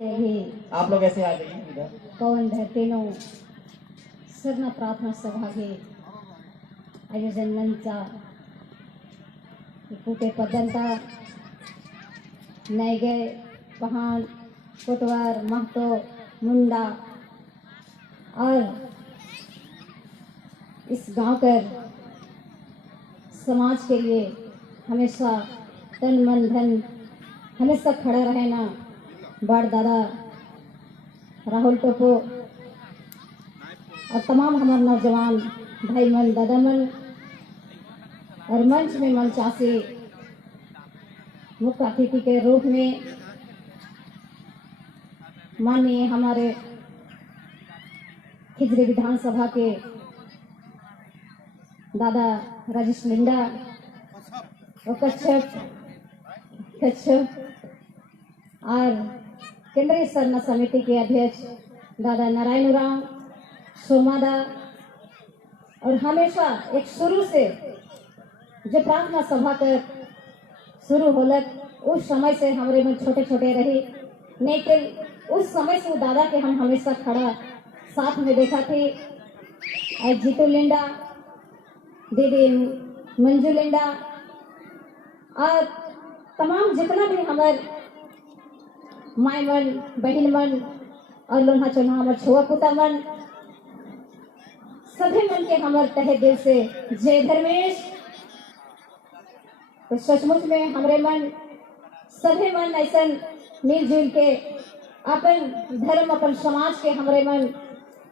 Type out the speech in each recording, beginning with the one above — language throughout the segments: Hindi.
भी आप लोग ऐसे आ जाइए इधर। पवन धरतीनो सगळं प्रार्थना सभा घे आयोजनांचा कुठे पर्यंत नैगे पहाड़ कोटवार महतो मुंडा और इस गांव कर समाज के लिए हमेशा तन मन धन हमेशा खड़ा रहना बड़ दादा राहुल टोपो और तमाम हमारे नौजवान भाई मन दादा मन और मंच में मंचासी मुख्य अतिथि के रूप में माननीय हमारे खिजरी विधानसभा के दादा राजेश लिंडा और कच्छप और केंद्रीय सरना समिति के अध्यक्ष दादा नारायण राव सोमादा और हमेशा एक शुरू से जो प्रार्थना सभा कर शुरू होलक उस समय से हमारे मन छोटे छोटे रही लेकिन उस समय से दादा के हम हमेशा खड़ा साथ में देखा थी जीतू लिंडा दीदी मंजू लिंडा और तमाम जितना भी हमारे माय मन बहन मन और लोहा चोल्हा हमारे छुआ पुता मन सभी मन के हमारे तहे दिल से जय धर्मेश। तो सचमुच में हमारे मन सभी मन ऐसा मिलजुल के अपन धर्म अपन समाज के हमारे मन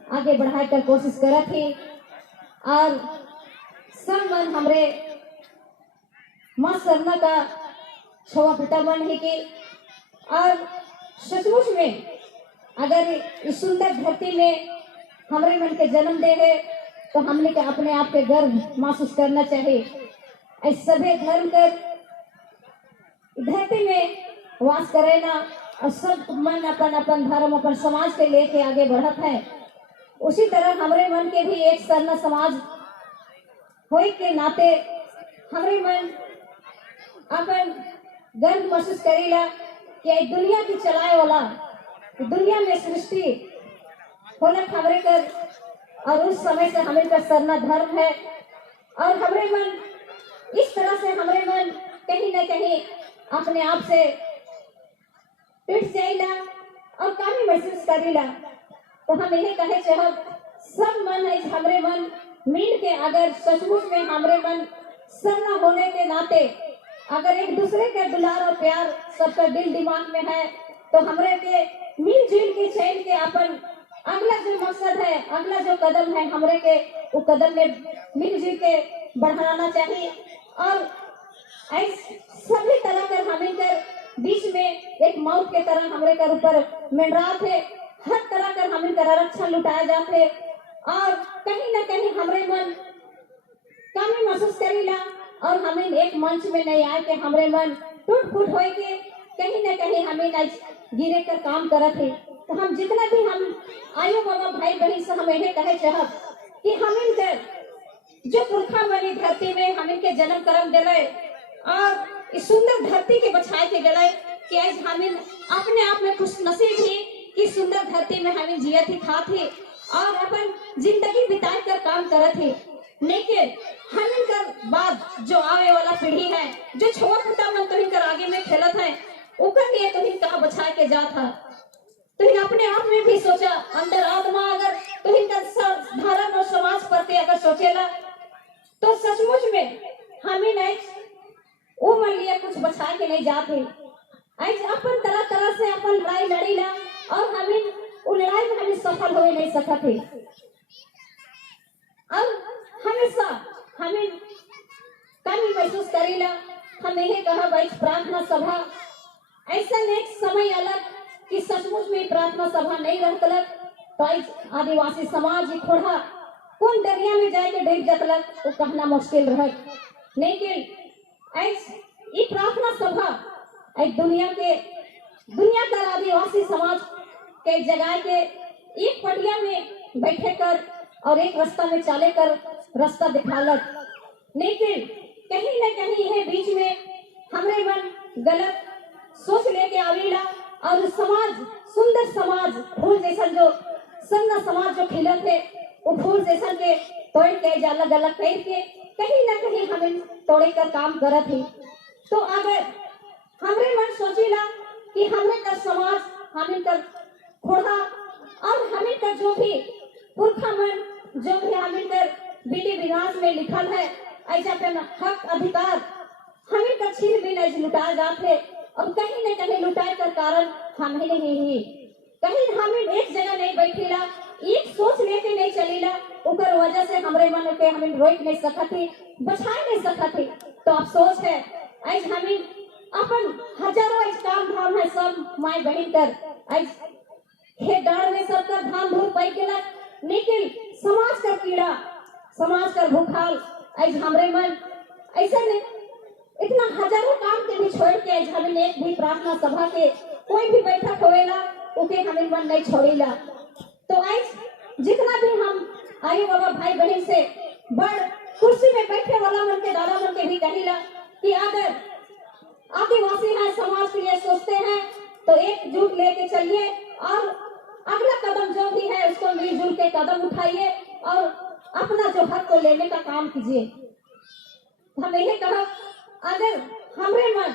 आगे बढ़ाए कर कोशिश करा थी और सब मन हमारे माँ सरना का छुआ पुता मन है कि और सचमुच में अगर इस सुंदर धरती में हमारे मन के जन्म दे है तो हमने के अपने आप के गर्व महसूस करना चाहिए। ऐसे सभी धर्म कर धरती में वास करे ना और सब मन अपन अपन धर्म अपन समाज के लेके आगे बढ़त है। उसी तरह हमारे मन के भी एक सरना समाज होए के नाते हमारे मन अपन गर्व महसूस करेला कि दुनिया की चलाए वाला दुनिया में सृष्टि होलक हमारे कर और उस समय से हमें का सरना धर्म है और हमारे मन इस तरह से हमारे मन कहीं न कहीं अपने आप से पिट जाइला और काफी महसूस करेला। तो हम यही कहे चाहब सब मन है हमारे मन मिल के अगर सचमुच में हमारे मन सरना होने के नाते अगर एक दूसरे के दुलार और प्यार सबका दिल दिमाग में है तो हमारे के मिलजुल के चैन के अपन अगला जो मकसद है अगला जो कदम है हमारे के वो कदम में मिलजुल के बढ़ाना चाहिए। और ऐसे सभी तरह कर हमें कर बीच में एक मौत के तरह हमारे कर ऊपर मंडरा थे हर तरह कर हमें कर आरक्षण लुटाए जाते और कहीं न कहीं हमारे मन कमी महसूस करेला और हमें एक मंच में नहीं आए कि हमारे मन टूट फूट हो के कहीं न कहीं हमें गिरे कर काम करत है। तो हम जितना भी हम आयु बाबा भाई बहन से हम यही कहे चाहब कि हमें कर जो पुरखा वाली धरती में हमें के जन्म कर्म दिले और इस सुंदर धरती के बचाए के गले कि आज हमें अपने आप में खुश नसीब ही कि सुंदर धरती में हमें जिया थी खा थे और अपन जिंदगी बिताए कर काम करत है। लेकिन हम इनकर बाद जो आवे वाला पीढ़ी है जो छोटा पुता मन तो इनकर आगे में खेलत है उकर लिए तो इन कहा बचा के जात है। तो इन अपने आप में भी सोचा अंदर आत्मा अगर तो इनका धर्म और समाज प्रति अगर सोचेला तो सचमुच में हमें नहीं वो मन लिया कुछ बचा के नहीं जाते ऐसे अपन तरह तरह से अपन लड़ाई लड़ीला और हमें वो लड़ाई में हमें सफल हो नहीं सकते। और हमेशा हमें कमी महसूस करेला हम यही कहा भाई प्रार्थना सभा ऐसा एक समय अलग कि सचमुच में प्रार्थना सभा नहीं रहतलक तो आदिवासी समाज खोड़ा कौन दरिया में जाके डूब जतलक वो कहना मुश्किल रह। लेकिन ये प्रार्थना सभा दुनिया का आदिवासी समाज के जगह के एक पटिया में बैठे कर और एक रास्ता में चले कर रास्ता दिखालक। लेकिन कहीं न कहीं यह बीच में हमारे मन गलत सोच लेके आवेला और समाज जो संग समाज जो खिले थे वो फूल जैसा के तोड़ के जो अलग अलग करके कहीं ना कहीं हमें तोड़े कर काम करत ही। तो अगर हमरे मन सोचीला कि हमरे का समाज हमें कर खोड़ा और हमें का जो भी पुरखा मन जो भी हमें कर विधि विधान में लिखल है ऐसा पे हक अधिकार हमें का छीन भी नहीं लुटाए जाते और कहीं न कहीं लुटाए कर कारण हम ही नहीं ही कहीं हमें एक जगह नहीं बैठीला एक सोच लेके नहीं चलीला उकर वजह से हमरे मन के हमें रोक नहीं सकती बचाए नहीं सकती। तो अफसोस है आज हमें अपन हजारों आज काम धाम है सब माय बहन कर आज हे डाड़ में सबका धाम धूम बैठ गेला लेकिन समाज का कीड़ा समाज का भूखाल आज हमरे मन ऐसा नहीं इतना हजारों काम के भी छोड़ के आज हमें एक भी प्रार्थना सभा के कोई भी बैठक होएला उके हमें मन नहीं छोड़ेला। तो आज जितना भी हम आयु बाबा भाई बहन से बड़ कुर्सी में बैठे वाला मन के दादा मन के भी कहिला कि अगर आदिवासी है समाज के लिए सोचते हैं तो एकजुट लेके चलिए और अगला कदम जो भी है उसको मिलजुल के कदम उठाइए और अपना जो हक को लेने का काम कीजिए। हम यही कहा अगर हमरे मन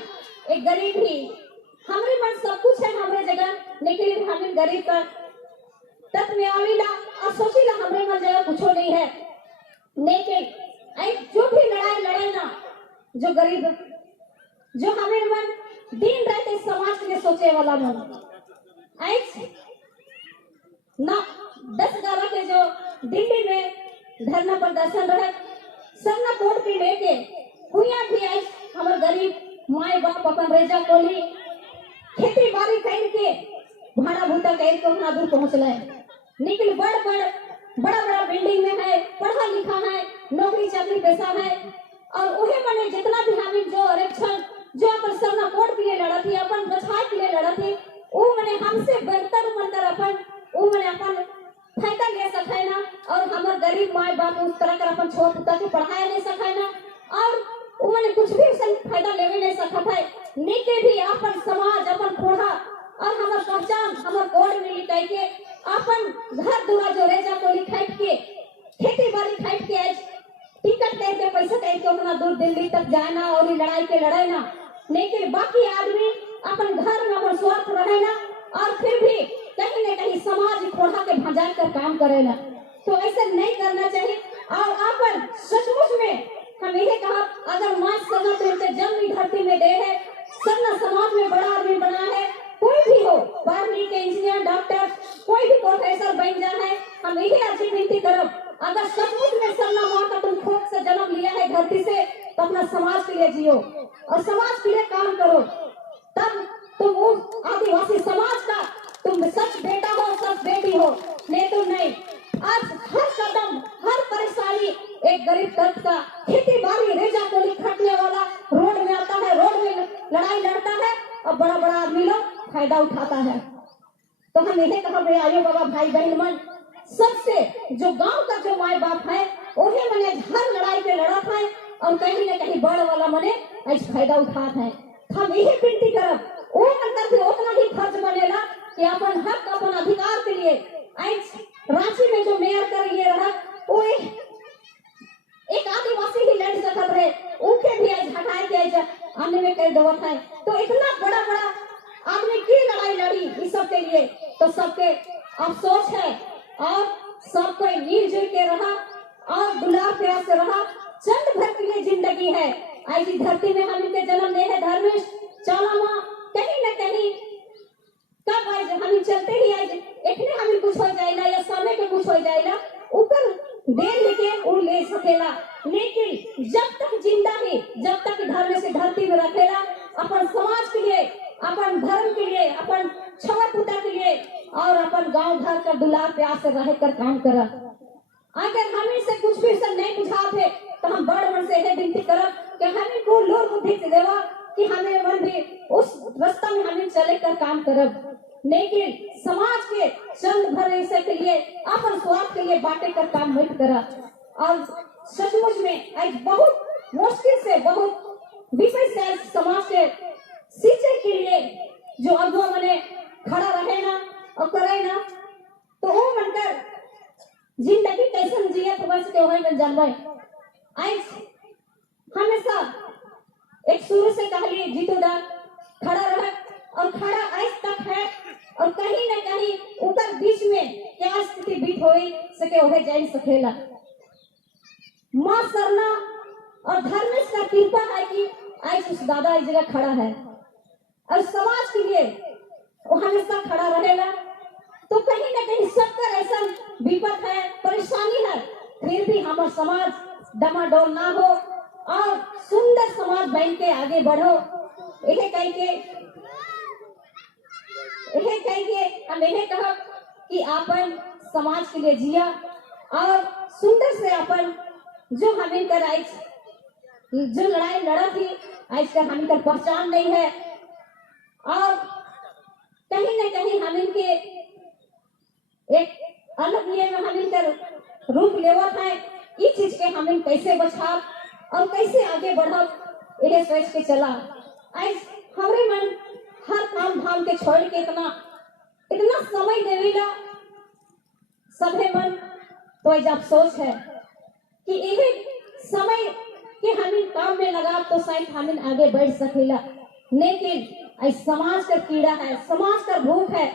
एक गरीब ही हमरे मन सब कुछ है हमरे जगह लेकिन हमें गरीब का तक में आवीला और सोचीला हमरे मन जगह कुछ नहीं है लेकिन जो भी लड़ाई लड़े ना जो गरीब जो हमें मन दिन रात इस समाज के लिए सोचे वाला मन ना 10-11 के जो दिल्ली में धरना प्रदर्शन रहे सरना कोर्ट के लेके हुआ भी आज हमारे गरीब माए बाप अपन रेजा कोली खेती बाड़ी करके भाड़ा भूता करके उतना दूर पहुंचला है लेकिन बड़ा बिल्डिंग में है पढ़ा लिखा है नौकरी चाकरी पैसा है और उहे मने जितना भी हमें जो आरक्षण जो अपन सरना कोर्ट के लिए लड़ा थी अपन बचाव के लिए लड़ा थी वो मने हमसे बेहतर बनकर अपन वो मने अपन फायदा ले सके ना और हमारे गरीब माए बाप उस तरह कर अपन छोट पुता के पढ़ाया नहीं सके ना और वो मने कुछ भी उससे फायदा लेवे नहीं सकता है लेके भी अपन समाज अपन खोड़ा और हमार पहचान हमार कोड में लिखाई के अपन घर दुआ जो रेजा को लिखाई के खेती बाड़ी खाई के आज टिकट लेके पैसा लेके उतना दूर दिल्ली तक जाना और लड़ाई के लड़ाई ना लेकिन बाकी आदमी अपन घर में अपन स्वार्थ रहे ना और फिर भी कहीं न कहीं समाज खोड़ा के भजा कर काम करेला। तो ऐसा नहीं करना चाहिए और अपन सचमुच में हम यही कहा अगर माँ सगा तो इनके जन्म धरती में दे है सबना समाज में बड़ा आदमी बना है कोई भी हो 12वीं के इंजीनियर डॉक्टर कोई भी प्रोफेसर बन जाना है हम यही अर्जी विनती करब अगर सचमुच में सबना माँ का तुम खोक से जन्म लिया है धरती से तो अपना समाज के लिए जियो और समाज के लिए काम करो तब तुम वो आदिवासी समाज का तुम सच बेटा हो सच बेटी हो नहीं तो नहीं। आज हर कदम हर परेशानी एक गरीब तबका का खेती बाड़ी रेजा को खटने वाला रोड में आता है रोड में लड़ाई लड़ता है और बड़ा आदमी लोग फायदा उठाता है। तो हम यही कहा भाई आयो बाबा भाई बहन मन सबसे जो गांव का जो माए बाप है उन्हें मने हर लड़ाई पे लड़ा है और कहीं न कहीं बड़ वाला मने आज फायदा उठाता है। हम यही विनती करब वो अंदर भी उतना ही फर्ज बनेला कि अपन हक अपन अधिकार के लिए आज रांची में जो मेयर कर लिए रहा वो एक आदिवासी ही लड़ सकत रहे उनके भी आज हटाए के आज अन्य में कर देवत है। तो इतना बड़ा आदमी की लड़ाई लड़ी इस सब के लिए तो सबके अफसोस है और सबको मिलजुल के रहा और दुलार प्यार से रहा चंद भर के लिए जिंदगी है। आज धरती में हम इनके जन्म ले है धर्मेश चला माँ कहीं न कहीं कब आज हम चलते ही आज इतने हमें कुछ हो जाएगा या समय के कुछ हो जाएगा ऊपर देर लेके वो ले सकेला लेकिन जब तक जिंदा है जब तक धर्म से धरती में रखेला अपन समाज के लिए अपन धर्म के लिए अपन छवा पुता के लिए और अपन गांव घर का दुलार प्यार से रह कर काम करा। अगर हमें से कुछ भी सब नहीं बुझाते तो हम बड़ मन से विनती करब कि हमें को लोग बुद्धि देवा कि हमें मन भी उस रास्ता में हमें चले कर काम करब लेकिन समाज के चंद भर के लिए अपन स्वार्थ के लिए बांटे कर काम मत करा। और सचमुच में आज बहुत मुश्किल से बहुत विषय से समाज के शिक्षा के लिए जो अगुआ मने खड़ा रहे ना और करे ना जिंदगी कैसे जियत बस के वही में जानवे। आज हमेशा एक शुरू से कहलिए जीतू दा खड़ा रहे और खड़ा आज तक है, और कहीं न कहीं ऊपर बीच में क्या स्थिति बीत होई सके वह जान सकेला। माँ सरना और धर्मेश का कृपा है कि आज उस दादा इस जगह खड़ा है और समाज के लिए वो हमेशा खड़ा रहेगा। तो कहीं न कहीं सबका ऐसा विपद है, परेशानी है, फिर भी हमारा समाज डमाडोल ना हो और सुंदर समाज बन के आगे बढ़ो। यह कह के हम यह कहा कि अपन समाज के लिए जिया और सुंदर से अपन जो हम इनकर आज जो लड़ाई लड़ा थी आज का हम इनकर पहचान नहीं है, और कहीं न कहीं हम इनके एक अलग लिए में हम इनकर रूप लेवत है। इस चीज के हम इन कैसे बचाव और कैसे आगे बढ़ब यह सोच के चला। आज हमारे मन हर काम धाम के छोड़ के इतना समय देवेला सभे मन। तो जब सोच है कि यही समय के हम इन काम में लगा तो शायद हम इन आगे बढ़ सकेला, लेकिन आज समाज का कीड़ा है, समाज का भूख है,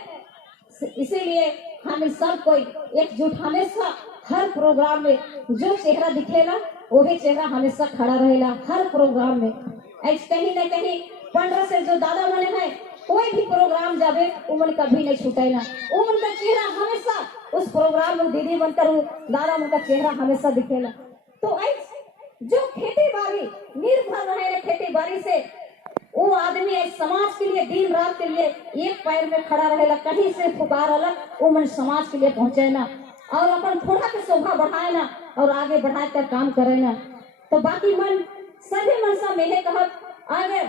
इसीलिए हम सब कोई एकजुट हमेशा हर प्रोग्राम में जो चेहरा दिखेला वही चेहरा हमेशा खड़ा रहेला हर प्रोग्राम में। आज कहीं न कहीं 15 से जो दादा बने हैं कोई भी प्रोग्राम जावे उमन कभी नहीं छूटेला, उमन का चेहरा हमेशा उस प्रोग्राम में दीदी बनकर दादा मन का चेहरा हमेशा दिखेला। तो आज जो खेती बाड़ी निर्भर रहे खेती बाड़ी से वो आदमी एक समाज के लिए दिन रात के लिए एक पैर में खड़ा रहेला, कहीं से पुकार अलग वो मन समाज के लिए पहुंचे ना और अपन थोड़ा के शोभा बढ़ाए ना और आगे बढ़ा कर काम करे ना। तो बाकी मन सभी मन से मेरे कहत आगे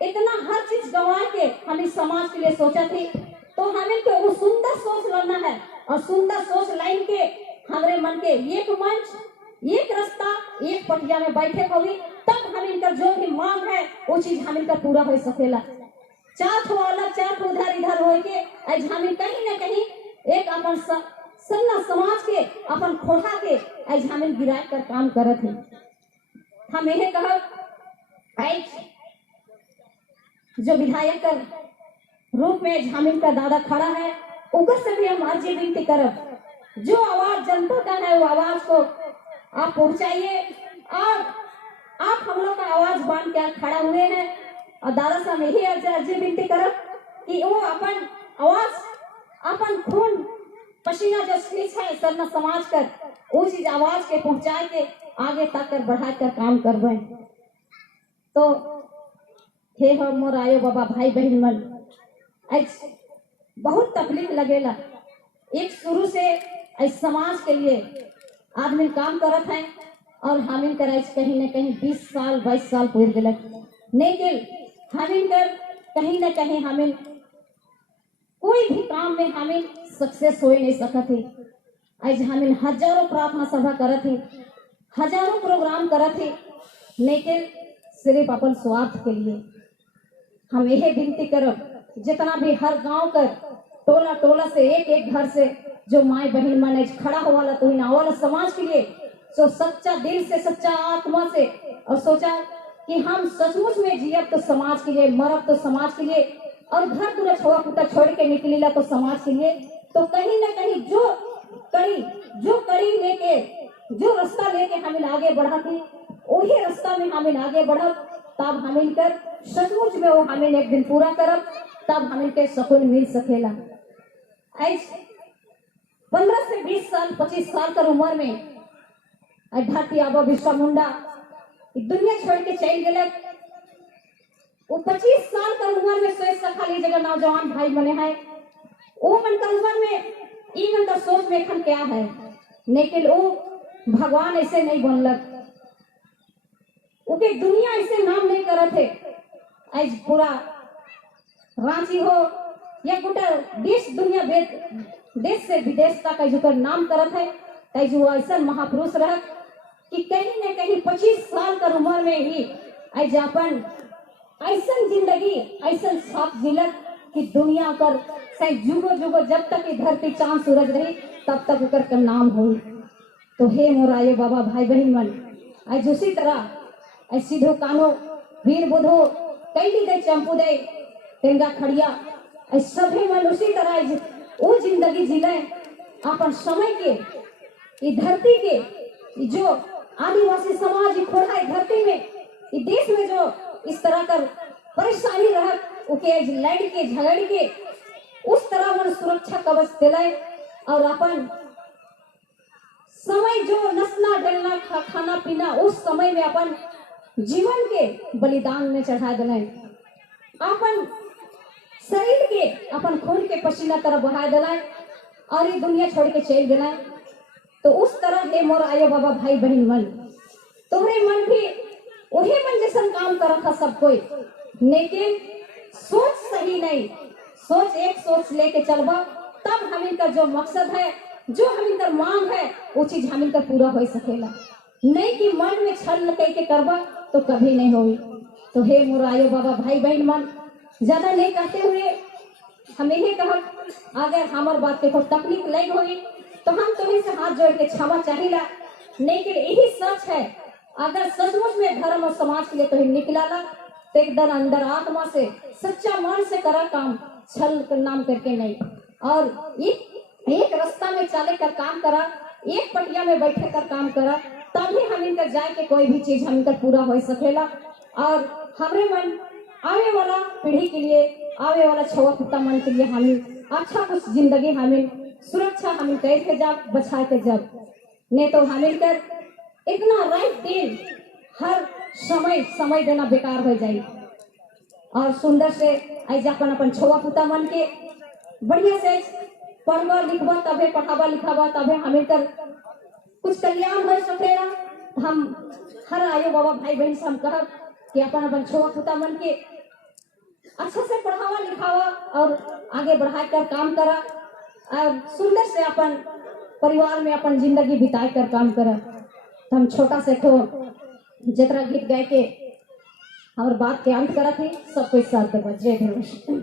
इतना हर चीज गंवा के हम इस समाज के लिए सोचा थी, तो हमें तो वो सुंदर सोच लाना है और सुंदर सोच लाइन के हमारे मन के एक मंच एक रास्ता एक पटिया में बैठे होगी, तब हम इनका जो भी मांग है वो चीज हम इनका पूरा हो सकेला। चार ठो अलग चार ठो उधर इधर हो के आज हम कहीं न कहीं एक अपन सन्ना समाज के अपन खोटा के आज हम गिरा कर काम करत है। हम यह कहा आज जो विधायक रूप में झामिन का दादा खड़ा है उधर से भी हम अर्जी विनती करब, जो आवाज जनता का है वो आवाज को आप पहुंचाइए और आप हम लोग का आवाज बांध के खड़ा हुए हैं और दादा साहब यही अर्जी विनती करब कि वो अपन आवाज अपन खून पसीना जो सीख है सरना समाज कर वो चीज आवाज के पहुंचाए के आगे तक कर बढ़ा कर काम करवे। तो हे हो मोर आयो बाबा भाई बहन मन, आज बहुत तकलीफ लगेला। एक शुरू से आज समाज के लिए आदमी काम करत है और हम इनकर आज कहीं न कहीं 20 साल 22 साल पूर गलत, लेकिन हम इनकर कहीं न कहीं हमें कोई भी काम में हमें सक्सेस हो नहीं सकत है। आज हमें हजारों प्रार्थना सभा करत है, हजारों प्रोग्राम करत है, लेकिन सिर्फ अपन स्वार्थ के लिए। हम यही विनती करब जितना भी हर गांव कर टोला टोला से एक एक घर से जो माए बहन मन खड़ा हुआ तो वाला समाज के लिए तो सच्चा दिल से सच्चा आत्मा से और सोचा कि हम सचमुच में जियब तो समाज के लिए, मरब तो समाज के लिए और घर दूर छोड़ा कुटा छोड़ के निकलीला तो समाज के लिए। तो कहीं न कहीं जो कड़ी लेके जो रास्ता लेके हमें आगे बढ़ा थी वही रास्ता में हमें आगे बढ़ब, तब हमें कर सचमुच में वो हमें एक दिन पूरा करब, तब हमें के सुकून मिल सकेला। आज 15 से 20 साल 25 साल कर उम्र में धरती आबा बिरसा मुंडा दुनिया छोड़ के चल गए। वो 25 साल का उम्र में सोच सका ली जगह नौजवान भाई बने हैं वो मन का उम्र में ई मन का सोच में खन क्या है, लेकिन वो भगवान ऐसे नहीं बनलक, उनके दुनिया ऐसे नाम नहीं करत है। आज पूरा रांची हो या गोटा देश दुनिया देश से विदेश तक जो नाम करत है जो ऐसा महापुरुष रह कि कहीं न कहीं 25 साल का उम्र में ही आज अपन ऐसा जिंदगी ऐसा साफ जिलक कि दुनिया कर जुगो जुगो जब तक धरती चांद सूरज रही तब तक उकर का नाम हुई। तो हे मोरायो बाबा भाई बहन मन, आज उसी तरह आई सीधो कानो वीर बुधो कैली दे चंपू दे तेंगा खड़िया आई सभी मन उसी तरह वो जिंदगी जीले अपन समय के ये धरती के ये जो आदिवासी समाज ये खोड़ा है धरती में ये देश में जो इस तरह का परेशानी रहा उके लड़ के झगड़ के उस तरह मन सुरक्षा कवच दिलाए और अपन समय जो नसना डलना खाना पीना उस समय में अपन जीवन के बलिदान में चढ़ा दिलाए, अपन शरीर के अपन खून के पसीना तरफ बहा दिलाए और ये दुनिया छोड़ के चल दिलाए। तो उस तरह हे मोर आयो बाबा भाई बहन मन, तुम्हारे मन भी वही मन जैसा काम कर रखा सब कोई, लेकिन सोच सही नहीं, सोच एक सोच लेके चलबा तब हम इनका जो मकसद है जो हम इनका मांग है वो चीज हम इनका पूरा हो सकेला, नहीं कि मन में छल कह के करबा तो कभी नहीं होगी। तो हे मोर आयो बाबा भाई बहन मन, ज्यादा नहीं कहते हुए हम यही कहा अगर हमार बात के कोई तकलीफ लग हुई तो हम तुम्हें से हाथ जोड़ के क्षमा चाहिला, लेकिन यही सच है अगर सचमुच में धर्म और समाज के लिए तुम्हें निकला ला तो एकदम अंदर आत्मा से सच्चा मन से करा काम, छल नाम करके नहीं। और एक रास्ता में चले कर काम करा, एक पटिया में बैठे कर काम करा, तभी हम इनकर जाए के कोई भी चीज हम इनका पूरा हो सकेला। और हमारे मन आने वाला पीढ़ी के लिए, आने वाला छुआ कुत्ता मन के लिए हमें अच्छा कुछ जिंदगी हमें सुरक्षा हमें कैसे जब बचा के जब नहीं तो हमें कर इतना राइट दिन हर समय देना बेकार हो जाए। और सुंदर से ऐसे अपन छुआ कुत्ता मन के बढ़िया से पढ़वा लिखवा तबे पढ़ावा लिखावा तबे हमें कर कुछ कल्याण हो सकेला। हम हर आयो बाबा भाई बहन से हम कहब कि अपन छुआ कुत्ता मन के अच्छा से पढ़ावा लिखावा और आगे बढ़ा कर काम करा और सुंदर से अपन परिवार में अपन जिंदगी बिताए कर काम करा। तो हम छोटा से खो जितना गीत गाय के हमारे बात के अंत करा थे सब कोई साथ जय धर्म।